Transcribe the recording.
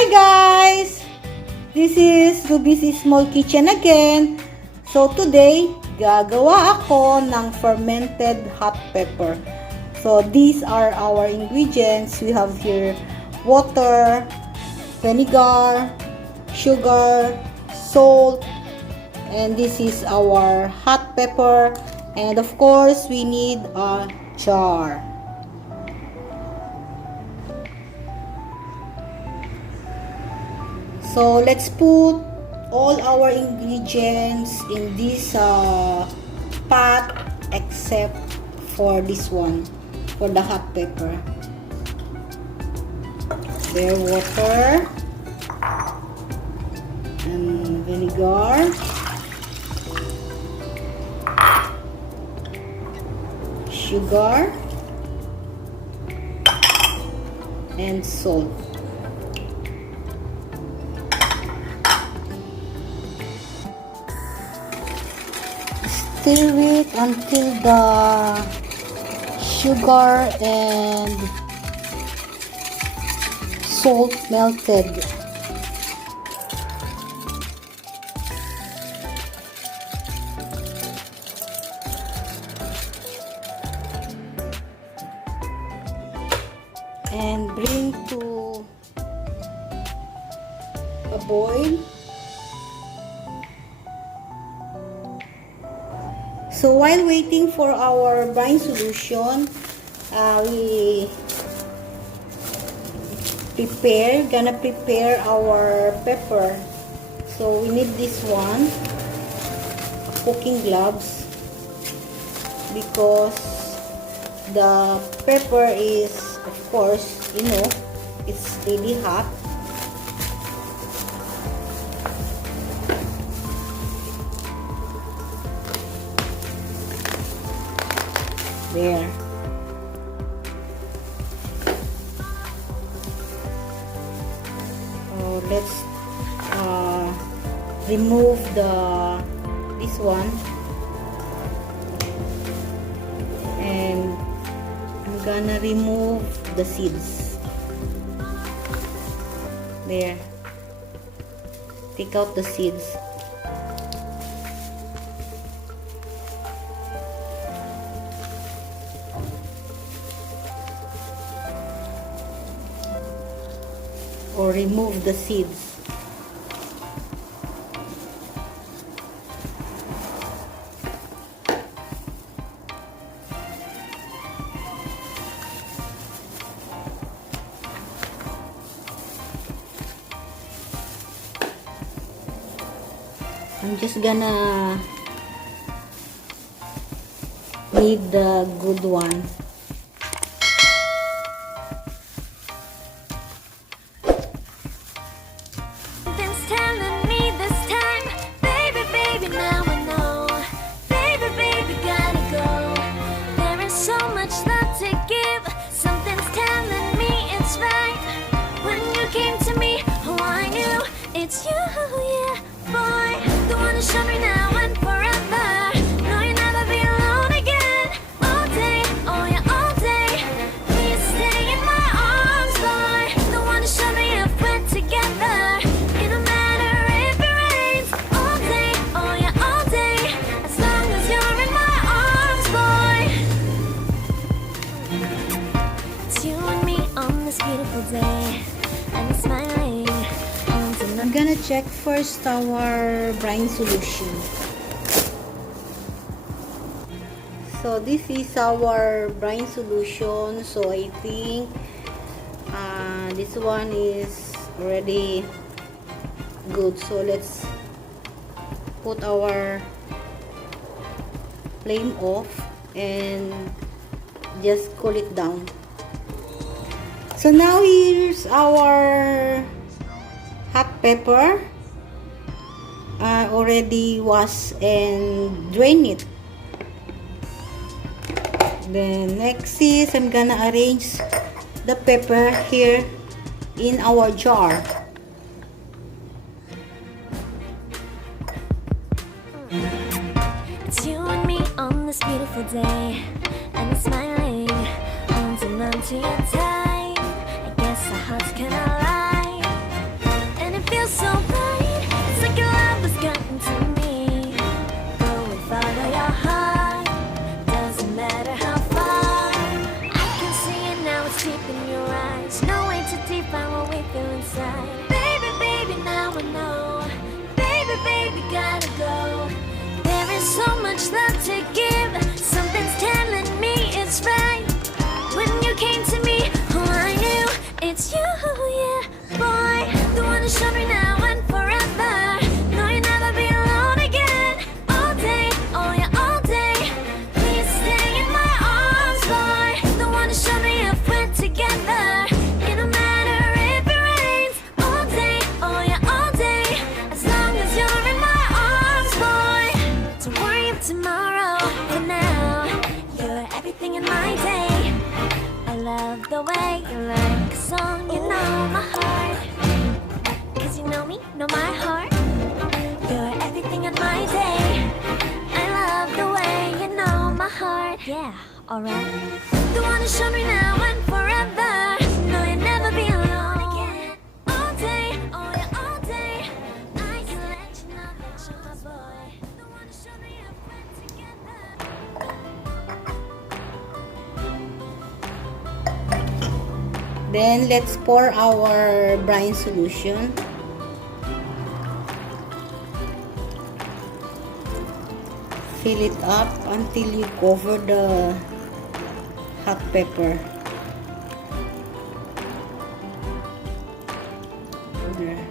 Hi guys! This is Ruby's Small Kitchen again. So today, gagawa ako ng fermented hot pepper. So these are our ingredients. We have here water, vinegar, sugar, salt, and this is our hot pepper. And of course, we need a jar. So let's put all our ingredients in this pot except for this one, for the hot pepper. There, water and vinegar, sugar, and salt. Stir it until the sugar and salt melted. And bring to a boil. So while waiting for our brine solution, we gonna prepare our pepper. So we need this one, cooking gloves, because the pepper is, of course, you know, it's really hot. There. So let's remove this one, and I'm gonna remove the seeds. There. Take out the seeds. Or remove the seeds. I'm just gonna need the good one. It's you, yeah, boy. The one to show me now and forever. No, you'll never be alone again. All day, oh yeah, all day. Please stay in my arms, boy. The one to show me if we're together. It don't matter if it rains. All day, oh yeah, all day. As long as you're in my arms, boy. It's you and me on this beautiful day, and it's smiling. I'm gonna check first our brine solution. So this is our brine solution. So I think this one is already good. So let's put our flame off and just cool it down. So now here's our hot pepper. Already wash and drain it. Then next is I'm gonna arrange the pepper here in our jar. It's you and me on this beautiful day, and it's smiling, holding on to your time. I guess our hearts can align. so much love to give. Something's telling me it's right. When you came to me, oh, I knew it's you, yeah. Boy, the one to show me now and forever. No, you'll never be alone again. All day, oh yeah, all day. Please stay in my arms, boy. The one to show me if we're together. It don't matter if it rains. All day, oh yeah, all day. As long as you're in my arms, boy. Don't worry of tomorrow. For now, you're everything in my day. I love the way you like a song. You know my heart. 'Cause you know me, know my heart. You're everything in my day. I love the way you know my heart. Yeah, alright. The one to show me now and forever. No, you'll never be alone again. All day, oh yeah, all day. I can let you know that you're my boy. The one to show me if we're together. Then, let's pour our brine solution. Fill it up until you cover the hot pepper. There.